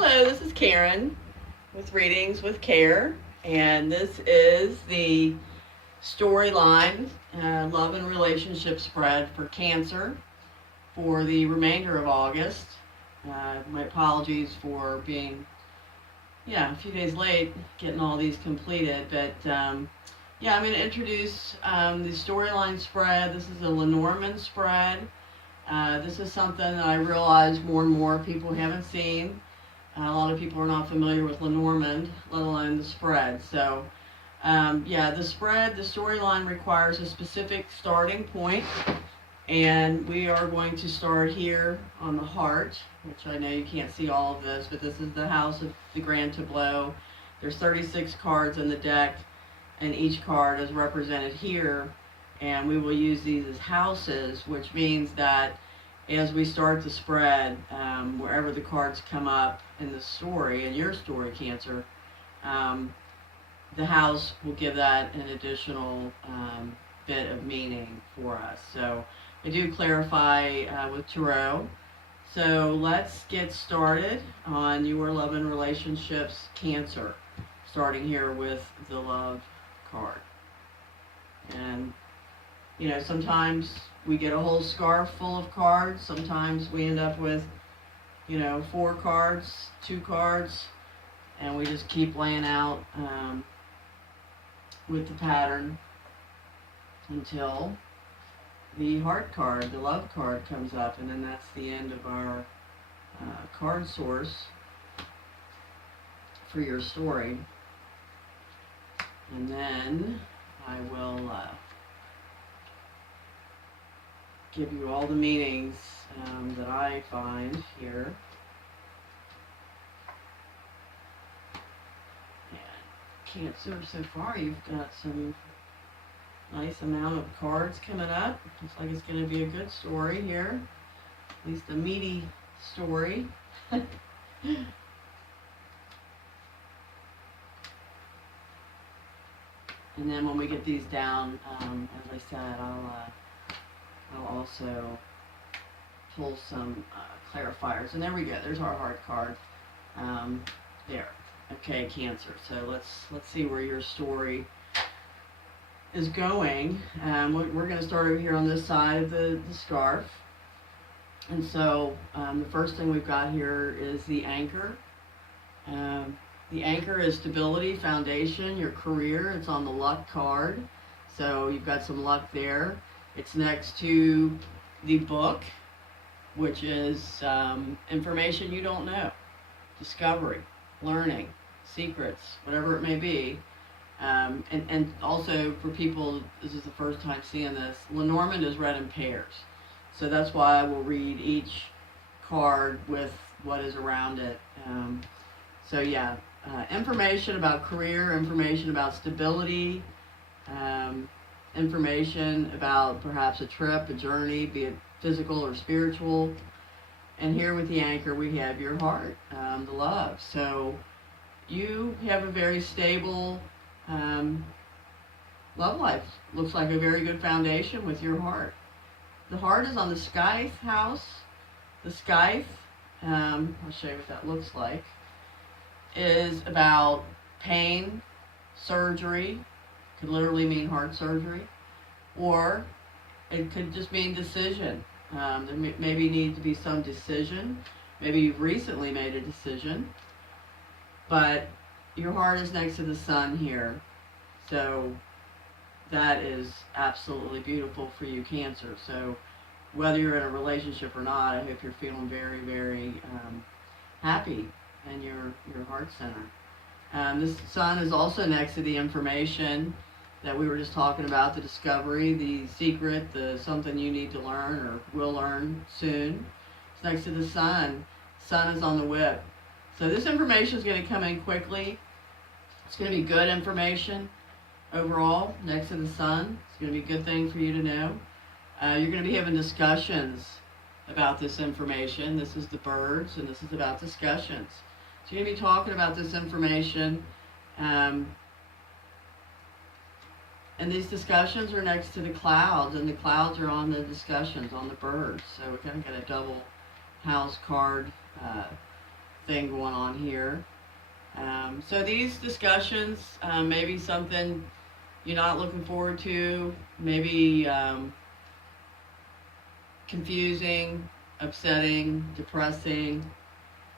Hello, this is Karen with Readings with Care, and this is the StoryLine Love and Relationship Spread for Cancer for the remainder of August. My apologies for being, a few days late getting all these completed, but I'm going to introduce the StoryLine spread. This is a Lenormand spread. This is something that I realize more and more people haven't seen. A lot of people are not familiar with Lenormand, let alone the spread. So, the spread, the StoryLine requires a specific starting point, and we are going to start here on the heart, which I know you can't see all of this, but this is the house of the Grand Tableau. There's 36 cards in the deck, and each card is represented here, and we will use these as houses, which means that as we start the spread, wherever the cards come up in the story, in your story, Cancer, the house will give that an additional bit of meaning for us. So I do clarify with Tarot. So let's get started on your love and relationships, Cancer, starting here with the love card. And sometimes we get a whole scarf full of cards. Sometimes we end up with, 4 cards, 2 cards, and we just keep laying out with the pattern until the heart card, the love card, comes up, and then that's the end of our card source for your story. And then I will give you all the meanings that I find here. And Cancer, so far you've got some nice amount of cards coming up. Looks like it's going to be a good story here, at least a meaty story. And then when we get these down, as I said, I'll also pull some clarifiers. And there we go. There's our heart card. There. Okay, Cancer. So let's see where your story is going. We're going to start over here on this side of the scarf. And so the first thing we've got here is the anchor. The anchor is stability, foundation, your career. It's on the luck card. So you've got some luck there. It's next to the book, which is information you don't know, discovery, learning, secrets, whatever it may be. And also for people, this is the first time seeing this, Lenormand is read in pairs. So that's why I will read each card with what is around it. Information about career, information about stability, information about perhaps a trip, a journey, be it physical or spiritual. And here with the anchor, we have your heart, the love. So you have a very stable love life. Looks like a very good foundation with your heart. The heart is on the scythe house. The scythe, I'll show you what that looks like, is about pain, surgery. Could literally mean heart surgery, or it could just mean decision. There maybe need to be some decision. Maybe you've recently made a decision, but your heart is next to the sun here. So that is absolutely beautiful for you, Cancer. So whether you're in a relationship or not, I hope you're feeling very, very happy in your heart center. This sun is also next to the information that we were just talking about, the discovery, the secret, the something you need to learn or will learn soon. It's next to the sun. Sun is on the whip. So this information is going to come in quickly. It's going to be good information overall next to the sun. It's going to be a good thing for you to know. You're going to be having discussions about this information. This is the birds, and this is about discussions. So you're going to be talking about this information. And these discussions are next to the clouds, and the clouds are on the discussions, on the birds. So we kind of get a double house card thing going on here. So these discussions, maybe something you're not looking forward to, maybe confusing, upsetting, depressing.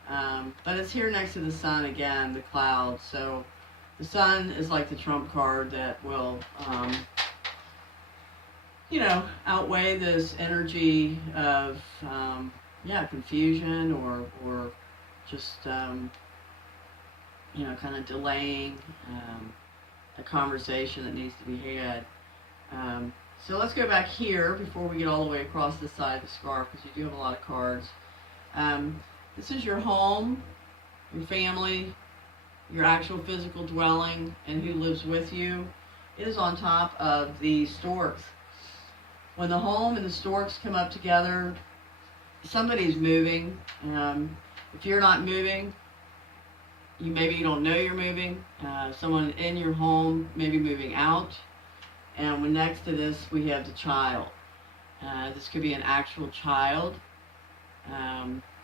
But it's here next to the sun again, the clouds. So the sun is like the trump card that will, outweigh this energy of, confusion or just, kind of delaying a conversation that needs to be had. So let's go back here before we get all the way across this side of the scarf, because you do have a lot of cards. This is your home, your family, your actual physical dwelling, and who lives with you. It is on top of the storks. When the home and the storks come up together, somebody's moving. If you're not moving, maybe you don't know you're moving. Someone in your home may be moving out. And when next to this, we have the child. This could be an actual child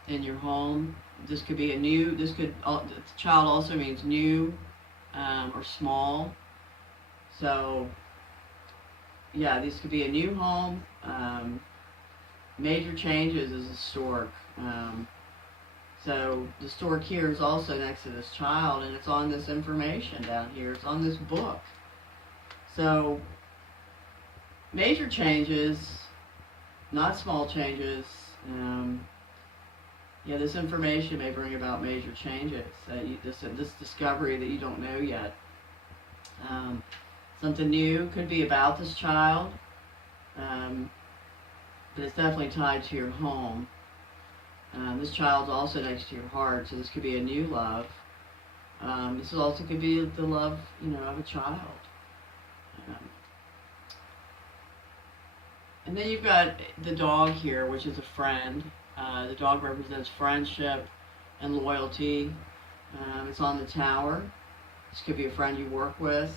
in your home. This could be child also means new or small. So, yeah, this could be a new home. Major changes is a stork. So the stork here is also next to this child, and it's on this information down here. It's on this book. So major changes, not small changes. This information may bring about major changes. This discovery that you don't know yet. Something new could be about this child, but it's definitely tied to your home. This child's also next to your heart, so this could be a new love. This also could be the love, of a child. And then you've got the dog here, which is a friend. The dog represents friendship and loyalty. It's on the tower. This could be a friend you work with.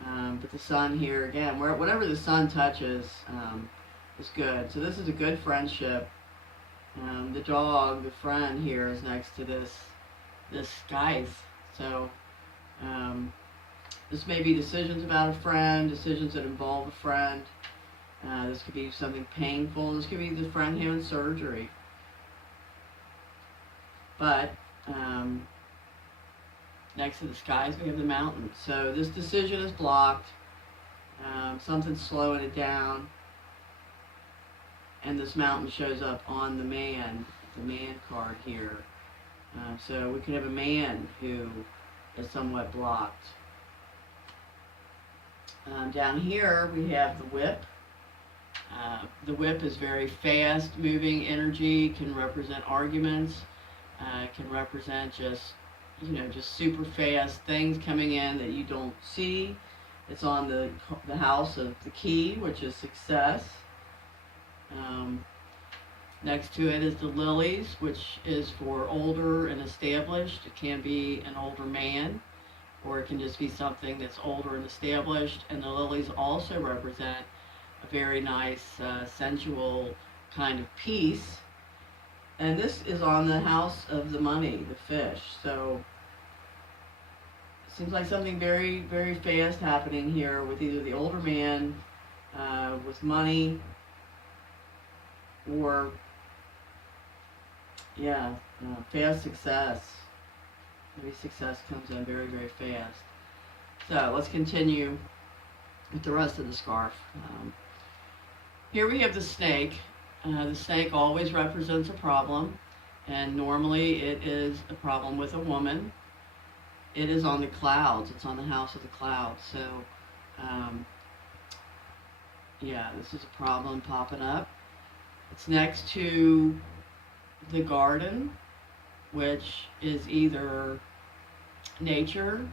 But the sun here, again, whatever the sun touches is good. So this is a good friendship. The dog, the friend here, is next to this guy. So this may be decisions about a friend, decisions that involve a friend. This could be something painful. This could be the friend having surgery. But next to the skies, we have the mountains. So this decision is blocked. Something's slowing it down. And this mountain shows up on the man card here. So we could have a man who is somewhat blocked. Down here, we have the whip. The whip is very fast moving energy, can represent arguments, can represent just super fast things coming in that you don't see. It's on the house of the key, which is success. Next to it is the lilies, which is for older and established. It can be an older man, or it can just be something that's older and established. And the lilies also represent a very nice, sensual kind of peace. And this is on the house of the money, the fish. So it seems like something very, very fast happening here with either the older man with money, or fast success. Maybe success comes in very, very fast. So let's continue with the rest of the scarf. Here we have the snake. The snake always represents a problem, and normally it is a problem with a woman. It is on the clouds. It's on the house of the clouds. So, this is a problem popping up. It's next to the garden, which is either nature,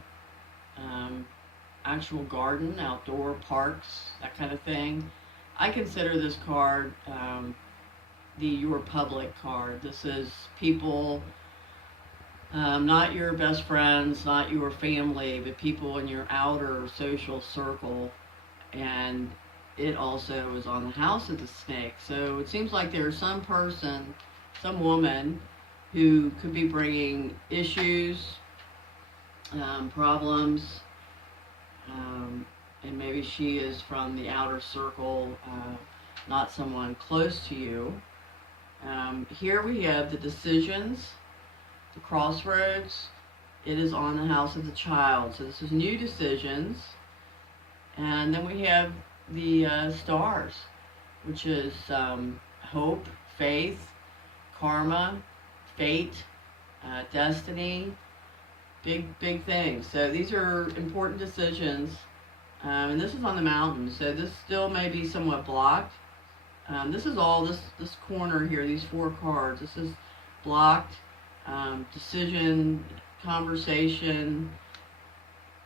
actual garden, outdoor parks, that kind of thing. I consider this card the Your Public card. This is people, not your best friends, not your family, but people in your outer social circle. And it also is on the house of the snake. So it seems like there's some person, some woman, who could be bringing issues, problems, and maybe she is from the outer circle, not someone close to you. Here we have the decisions, the crossroads. It is on the house of the child. So this is new decisions. And then we have the stars, which is hope, faith, karma, fate, destiny, big things. So these are important decisions. And this is on the mountain, so this still may be somewhat blocked. This is all this corner here, these 4 cards. This is blocked, decision, conversation.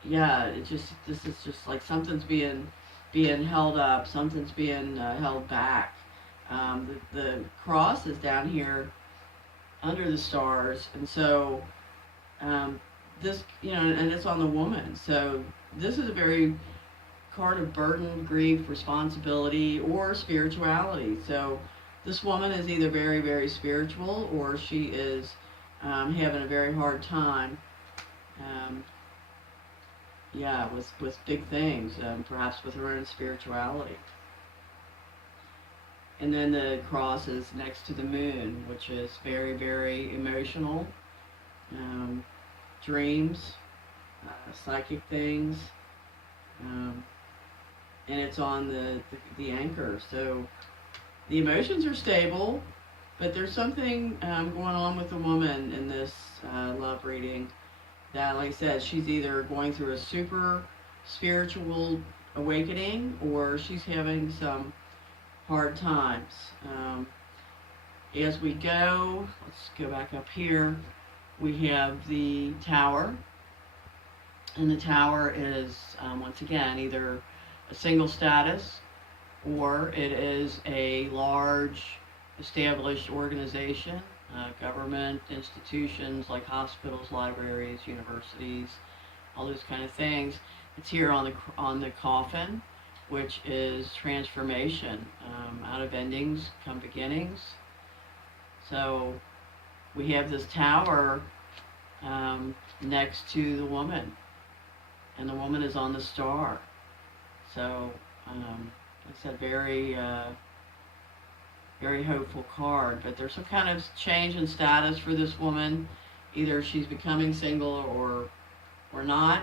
Yeah, this is just like something's being held up, something's being held back. The cross is down here under the stars, and so this, and it's on the woman. So this is a very card of burden, grief, responsibility, or spirituality. So this woman is either very, very spiritual, or she is having a very hard time, with big things, perhaps with her own spirituality. And then the cross is next to the moon, which is very, very emotional, dreams, psychic things, and it's on the anchor. So the emotions are stable, but there's something going on with the woman in this love reading that, like I said, she's either going through a super spiritual awakening, or she's having some hard times. As we go, let's go back up here, we have the Tower, and the Tower is, once again, either a single status, or it is a large established organization, government institutions like hospitals, libraries, universities, all those kind of things. It's here on the coffin, which is transformation. Out of endings come beginnings. So we have this Tower next to the woman, and the woman is on the star. So like I said, very very hopeful card. But there's some kind of change in status for this woman. Either she's becoming single or not.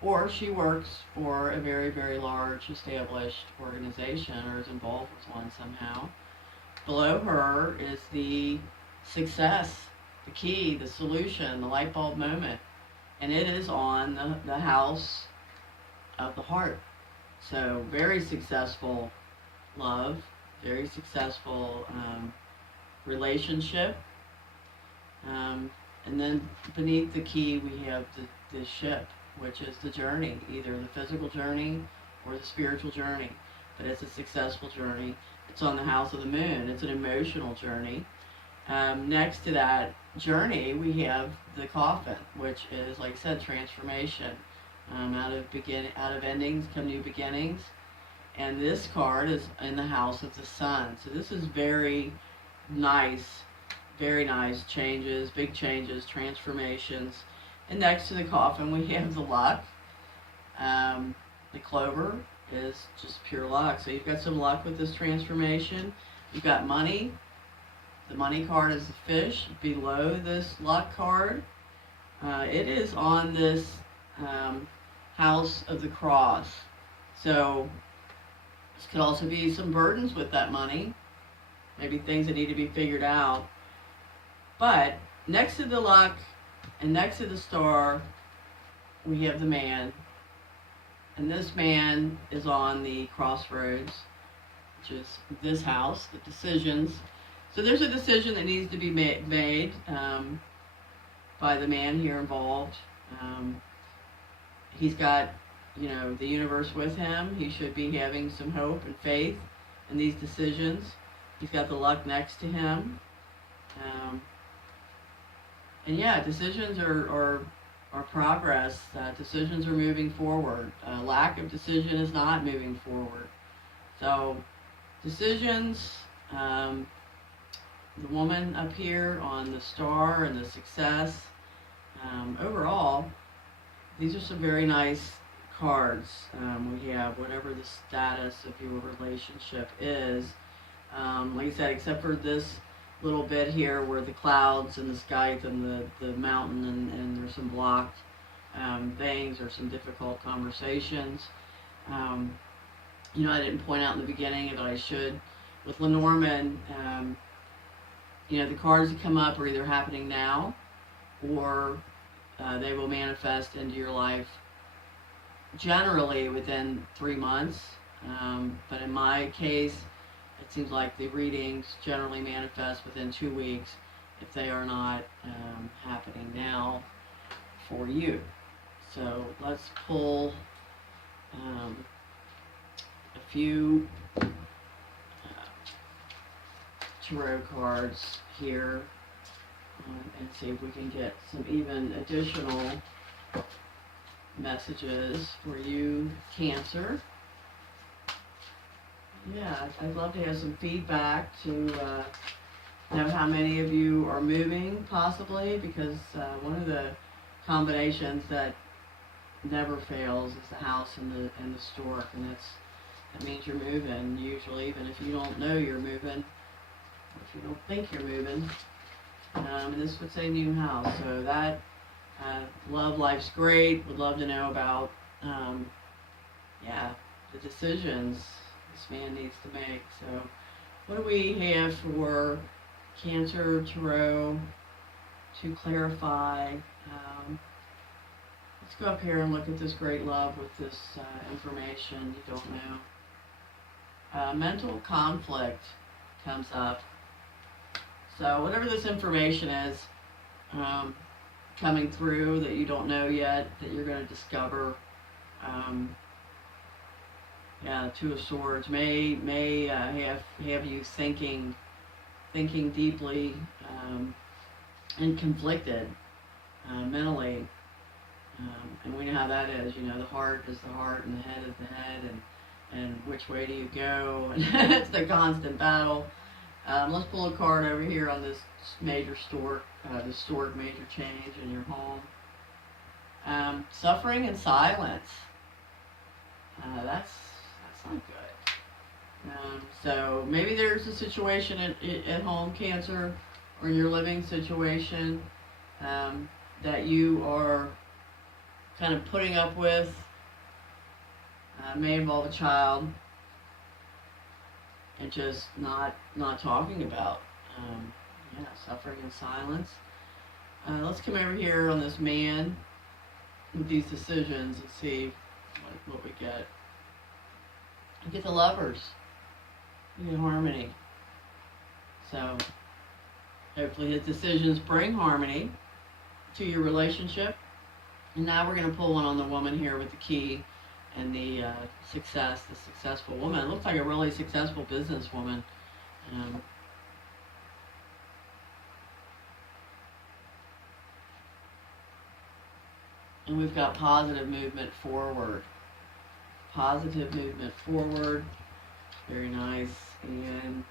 Or she works for a very, very large established organization, or is involved with one somehow. Below her is the success, the key, the solution, the light bulb moment. And it is on the house of the heart. So very successful love, very successful relationship. And then beneath the key we have the ship, which is the journey, either the physical journey or the spiritual journey. But it's a successful journey. It's on the house of the moon. It's an emotional journey. Next to that journey, we have the coffin, which is, like I said, transformation. Out of endings come new beginnings. And this card is in the house of the sun. So this is very nice changes, big changes, transformations. And next to the coffin, we have the luck. The clover is just pure luck. So you've got some luck with this transformation. You've got money. The money card is the fish. Below this luck card, it is on this house of the cross. So this could also be some burdens with that money. Maybe things that need to be figured out. But next to the luck and next to the star, we have the man. And this man is on the crossroads, which is this house, the decisions. So there's a decision that needs to be made by the man here involved. He's got, the universe with him. He should be having some hope and faith in these decisions. He's got the luck next to him. And yeah, decisions are progress. Decisions are moving forward. Lack of decision is not moving forward. So decisions, the woman up here on the star and the success. Overall, these are some very nice cards. We have whatever the status of your relationship is. Like I said, except for this little bit here where the clouds and the skies and the mountain and there's some blocked things or some difficult conversations. I didn't point out in the beginning, but I should. With Lenormand, the cards that come up are either happening now or they will manifest into your life generally within 3 months. But in my case, it seems like the readings generally manifest within 2 weeks if they are not happening now for you. So let's pull a few tarot cards here and see if we can get some even additional messages for you, Cancer. Yeah, I'd love to have some feedback to know how many of you are moving, possibly, because one of the combinations that never fails is the house and the stork, and that means you're moving, usually, even if you don't know you're moving, or if you don't think you're moving. And this would say new house, so that, love life's great, would love to know about, the decisions this man needs to make. So what do we have for Cancer Tarot to clarify? Let's go up here and look at this great love with this information you don't know. Mental conflict comes up. So whatever this information is coming through that you don't know yet, that you're going to discover, Two of Swords may have you thinking deeply and conflicted mentally. And we know how that is. The heart is the heart and the head is the head, and which way do you go? And it's the constant battle. Let's pull a card over here on this major stork, the stork major change in your home. Suffering and silence. That's not good. So maybe there's a situation at home, Cancer, or in your living situation that you are kind of putting up with. May involve a child, and just not talking about. Suffering and silence. Let's come over here on this man with these decisions and see what we get. We get the Lovers. We get harmony. So hopefully his decisions bring harmony to your relationship. And now we're going to pull one on the woman here with the key and the successful woman. It looks like a really successful businesswoman. And we've got positive movement forward. Positive movement forward. Very nice. And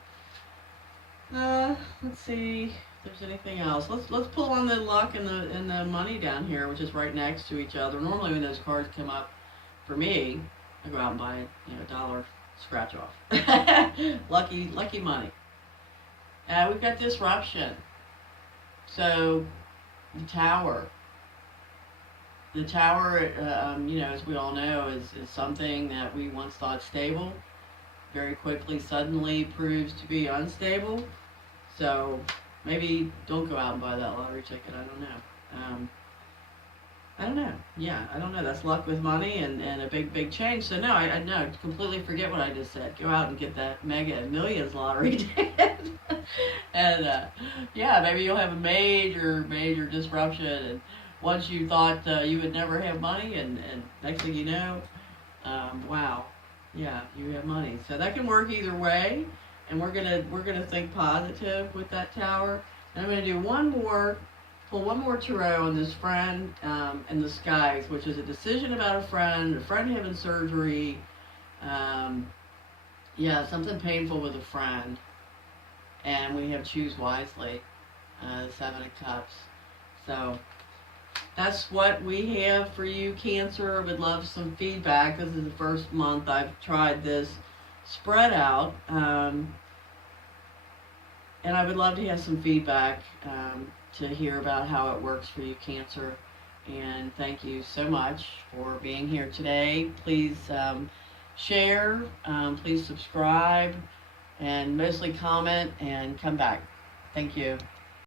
let's see if there's anything else. Let's pull on the luck and the money down here, which is right next to each other. Normally when those cards come up for me, I go out and buy a $1 scratch off. lucky money. We've got disruption. So the Tower. The Tower, as we all know, is something that we once thought stable, very quickly, suddenly proves to be unstable. So maybe don't go out and buy that lottery ticket. I don't know. I don't know. Yeah, I don't know. That's luck with money and a big change. So no, I no, completely forget what I just said. Go out and get that Mega Millions lottery ticket. And maybe you'll have a major disruption. And once you thought you would never have money, and next thing you know, wow, yeah, you have money. So that can work either way, and we're gonna think positive with that Tower. And I'm gonna do pull one more tarot on this friend in the skies, which is a decision about a friend having surgery, something painful with a friend, And we have Choose Wisely, the 7 of Cups. So that's what we have for you, Cancer. I would love some feedback. This is the first month I've tried this spread out. And I would love to have some feedback to hear about how it works for you, Cancer. And thank you so much for being here today. Please share, please subscribe, and mostly comment and come back. Thank you.